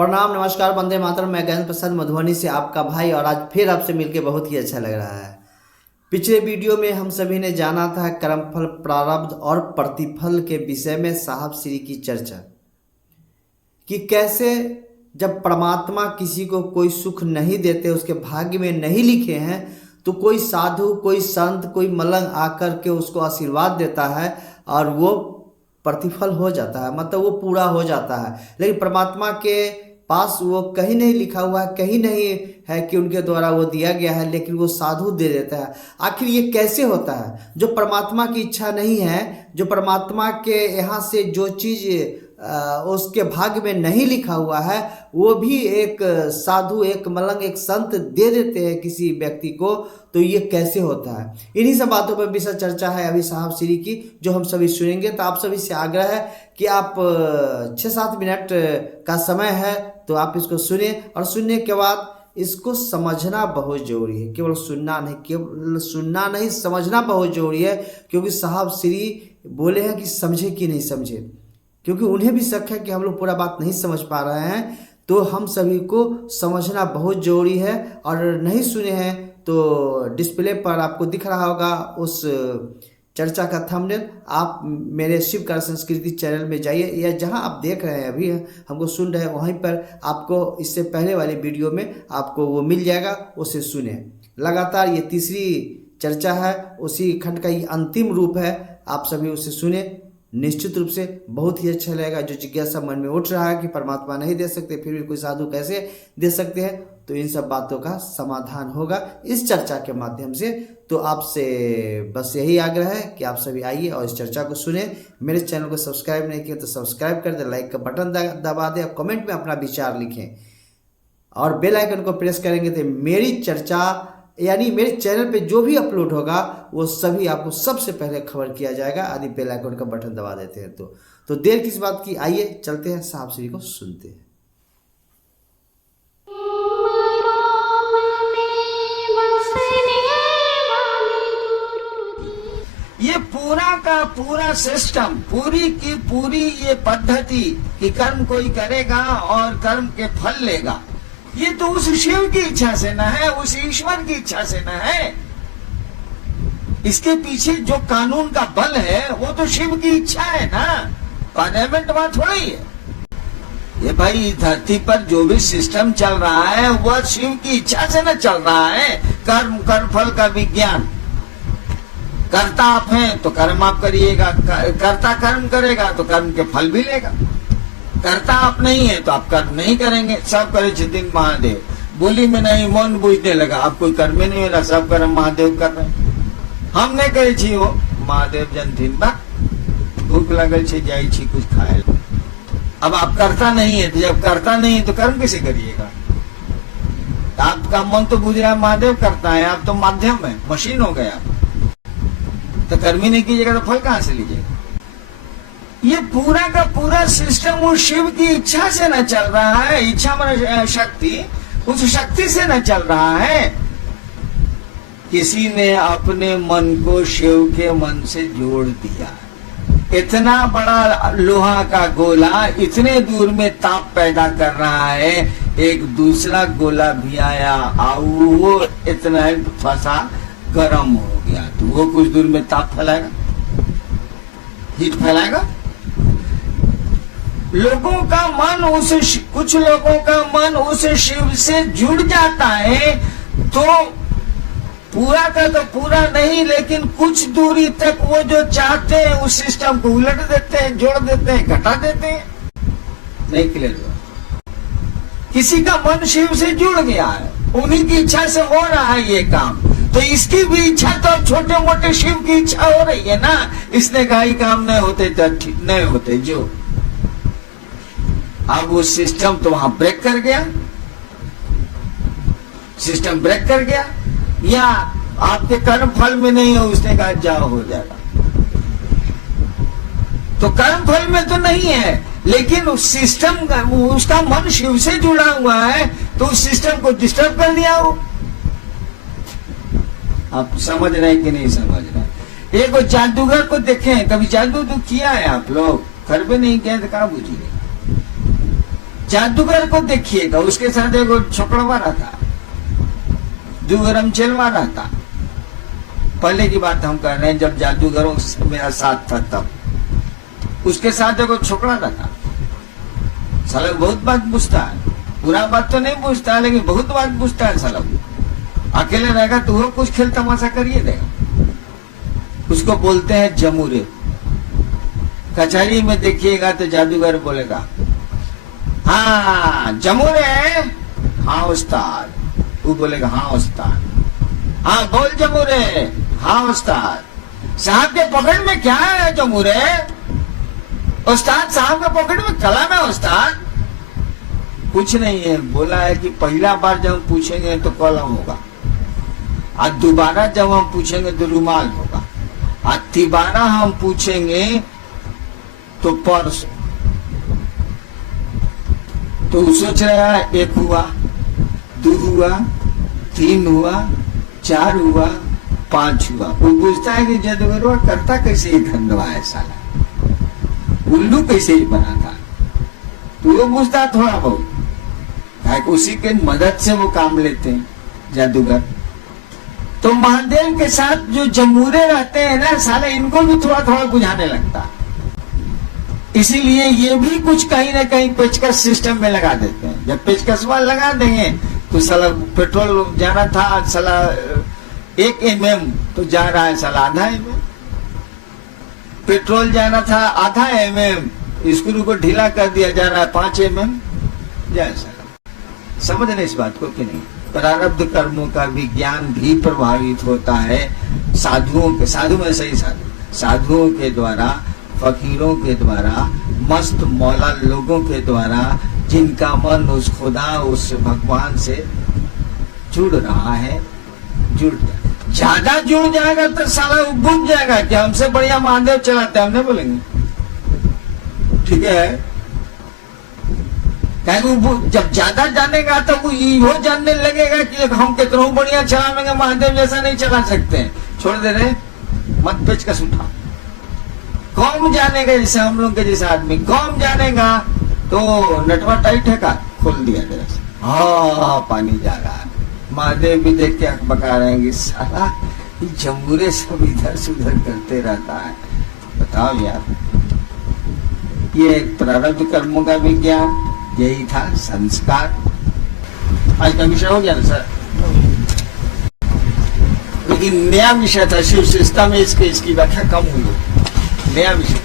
प्रणाम, नमस्कार, वंदे मातरम। मैं गजेंद्र प्रसाद मधुबनी से आपका भाई, और आज फिर आपसे मिलके बहुत ही अच्छा लग रहा है। पिछले वीडियो में हम सभी ने जाना था कर्मफल, प्रारब्ध और प्रतिफल के विषय में साहब श्री की चर्चा, कि कैसे जब परमात्मा किसी को कोई सुख नहीं देते, उसके भाग्य में नहीं लिखे हैं, तो कोई साधु, कोई संत, कोई मलंग आकर के उसको आशीर्वाद देता है और वो प्रतिफल हो जाता है, मतलब वो पूरा हो जाता है। लेकिन परमात्मा के पास वो कहीं नहीं लिखा हुआ है, कहीं नहीं है कि उनके द्वारा वो दिया गया है, लेकिन वो साधु दे देता है। आखिर ये कैसे होता है? जो परमात्मा की इच्छा नहीं है, जो परमात्मा के यहाँ से जो चीज़ उसके भाग्य में नहीं लिखा हुआ है, वो भी एक साधु, एक मलंग, एक संत दे देते हैं किसी व्यक्ति को। तो ये कैसे होता है? इन्हीं सब बातों पर विशेष चर्चा है अभी साहब श्री की, जो हम सभी सुनेंगे। तो आप सभी से आग्रह है कि आप 6-7 मिनट का समय है तो आप इसको सुने, और सुनने के बाद इसको समझना बहुत जरूरी है। केवल सुनना नहीं, समझना बहुत जरूरी है, क्योंकि साहब श्री बोले हैं कि समझे कि नहीं समझे, क्योंकि उन्हें भी शक है कि हम लोग पूरा बात नहीं समझ पा रहे हैं। तो हम सभी को समझना बहुत जरूरी है, और नहीं सुने हैं तो डिस्प्ले पर आपको दिख रहा होगा उस चर्चा का थंबनेल। आप मेरे शिव कार्य संस्कृति चैनल में जाइए, या जहां आप देख रहे हैं अभी हमको सुन रहे हैं, वहीं पर आपको इससे पहले वाली वीडियो में आपको वो मिल जाएगा, उसे सुने। लगातार ये तीसरी चर्चा है, उसी खंड का ये अंतिम रूप है। आप सभी उसे सुने, निश्चित रूप से बहुत ही अच्छा लगेगा। जो जिज्ञासा मन में उठ रहा है कि परमात्मा नहीं दे सकते, फिर भी कोई साधु कैसे दे सकते हैं, तो इन सब बातों का समाधान होगा इस चर्चा के माध्यम से। तो आपसे बस यही आग्रह है कि आप सभी आइए और इस चर्चा को सुने। मेरे चैनल को सब्सक्राइब नहीं किया तो सब्सक्राइब कर दे, लाइक का बटन दबा दे, और कमेंट में अपना विचार लिखें, और बेल आइकन को प्रेस करेंगे तो मेरी चर्चा यानी मेरे चैनल पे जो भी अपलोड होगा वो सभी आपको सबसे पहले खबर किया जाएगा, यदि बेल आइकन का बटन दबा देते हैं तो देर किस बात की, आइए चलते हैं साहब श्री को सुनते हैं। ये पूरा का पूरा सिस्टम, पूरी की पूरी ये पद्धति कि कर्म कोई करेगा और कर्म के फल लेगा, ये तो उस शिव की इच्छा से न है, उस ईश्वर की इच्छा से न है। इसके पीछे जो कानून का बल है वो तो शिव की इच्छा है ना, पार्लियामेंट वहां थोड़ी है। ये भाई धरती पर जो भी सिस्टम चल रहा है वह शिव की इच्छा से न चल रहा है। कर्म फल का विज्ञान, कर्ता आप हैं तो कर्म आप करिएगा, कर्ता कर्म करेगा तो कर्म के फल भी लेगा। करता आप नहीं है तो आप कर्म नहीं करेंगे। सब करे छिदिन महादेव, बोली में नहीं मन बुझने लगा, अब कोई कर्म नहीं होला, सब कर्म महादेव कर रहे हैं। हम नहीं करे छी वो महादेव जनथिन बा, भूख लगल छे जाई छी कुछ खाए। अब आप करता नहीं है, तो जब करता नहीं है तो कर्म कैसे करिएगा? आपका मन तो बुझ रहा है महादेव करता है, आप तो माध्यम है, मशीन हो गया, तो कर्म ही नहीं कीजिएगा तो फल कहां से लीजिएगा? ये पूरा का पूरा सिस्टम वो शिव की इच्छा से न चल रहा है। इच्छा मन शक्ति, उस शक्ति से न चल रहा है। किसी ने अपने मन को शिव के मन से जोड़ दिया। इतना बड़ा लोहा का गोला इतने दूर में ताप पैदा कर रहा है, एक दूसरा गोला भी आया और वो इतना फंसा, गर्म हो गया, तो वो कुछ दूर में ताप फैलाएगा, हीट फैलाएगा। लोगों का मन कुछ लोगों का मन उस शिव से जुड़ जाता है, तो पूरा का तो पूरा नहीं, लेकिन कुछ दूरी तक वो जो चाहते हैं उस सिस्टम को उलट देते हैं, जोड़ देते हैं, घटा देते हैं। नहीं क्लियर हुआ? किसी का मन शिव से जुड़ गया है, उन्हीं की इच्छा से हो रहा है ये काम, तो इसकी भी इच्छा तो छोटे मोटे शिव की इच्छा हो रही है ना। इसने कहा ही काम नहीं होते तो नहीं होते जो। अब वो सिस्टम तो वहां ब्रेक कर गया, सिस्टम ब्रेक कर गया, या आपके कर्म फल में नहीं हो, उसने कहा जाओ हो जाएगा। तो कर्म फल में तो नहीं है, लेकिन उस सिस्टम का उसका मन शिव से जुड़ा हुआ है, तो उस सिस्टम को डिस्टर्ब कर दिया वो। आप समझ रहे कि नहीं समझ रहे? एक जादूगर को देखें, कभी जादू तो किया है आप लोग? घर पे नहीं किया तो कहा बुझिए। जादूगर को देखिएगा, उसके साथ एक छोकड़वा रहता, दुगरम चेलवा रहता। पहले की बात हम कर रहे हैं, जब जादूगरों से मेरा साथ था तब उसके साथ एक छोकरा रहता। साला बहुत बात पूछता है, पूरा बात तो नहीं पूछता है लेकिन बहुत बात पूछता है। साला अकेले रहेगा तो वो कुछ खेल तमाशा करिए देगा। उसको बोलते हैं जमुरे। कचहरी में देखिएगा तो जादूगर बोलेगा, हाँ जमुरे, हाँ उस्ताद। वो बोलेगा हाँ उस्ताद। हाँ बोल जमुरे, हाँ उस्ताद। साहब के पकड़ में क्या है जमुरे? उस्ताद साहब के पकड़ में कलम है उस्ताद। कुछ नहीं है, बोला है कि पहला बार जब हम पूछेंगे तो कलम होगा, आज दोबारा जब हम पूछेंगे तो रुमाल होगा, आज तिबारा हम पूछेंगे तो पर्स। तो सोच रहा है, एक हुआ, दो हुआ, तीन हुआ, चार हुआ, पांच हुआ। वो पूछता है कि जादूगर करता कैसे ही धंधवा है साला, उल्लू कैसे ही बना था। तो वो पूछता थोड़ा बहुत, उसी के मदद से वो काम लेते हैं जादूगर। तो महादेव के साथ जो जमूरे रहते हैं ना साले, इनको भी थोड़ा थोड़ा बुझाने लगता। इसीलिए ये भी कुछ कहीं ना कहीं पेचकस सिस्टम में लगा देते हैं। जब पेचकस वाल लगा देंगे तो साला पेट्रोल जाना था साला 1 mm तो जा रहा है साला आधा mm। पेट्रोल जाना था आधा mm, स्क्रू को ढीला कर दिया जा रहा है 5 mm। जय साला, समझ रहे इस बात को कि नहीं? प्रारब्ध कर्मों का विज्ञान भी प्रभावित होता है साधुओं के, साधु में सही साधुओं के द्वारा, फकीरों के द्वारा, मस्त मौला लोगों के द्वारा, जिनका मन उस खुदा, उस भगवान से जुड़ रहा है। जुड़ ज्यादा जुड़ जाएगा तो साला बुझ जाएगा कि हमसे बढ़िया महादेव चलाते हैं, हम नहीं बोलेंगे ठीक है। जब ज्यादा जानेगा तो वो ये जानने लगेगा कि हम कितना बढ़िया चलाएंगे, महादेव जैसा नहीं चला सकते। छोड़ दे रहे, मत पेचकस उठा। कौन जानेगा, जैसे हम लोग के जैसे आदमी कौन जानेगा तो नटवा टाइट है का खोल दिया जरा से, हाँ पानी जा रहा है। महादेव भी देख के बका रहेंगे, साला जमूरे सब इधर से उधर करते रहता है। बताओ यार, ये एक प्रारब्ध कर्मों का विज्ञान, यही था संस्कार। आज का विषय हो गया ना सर, लेकिन नया विषय था शिव सिस्टम में, इसकी व्याख्या कम हुई। नया विषय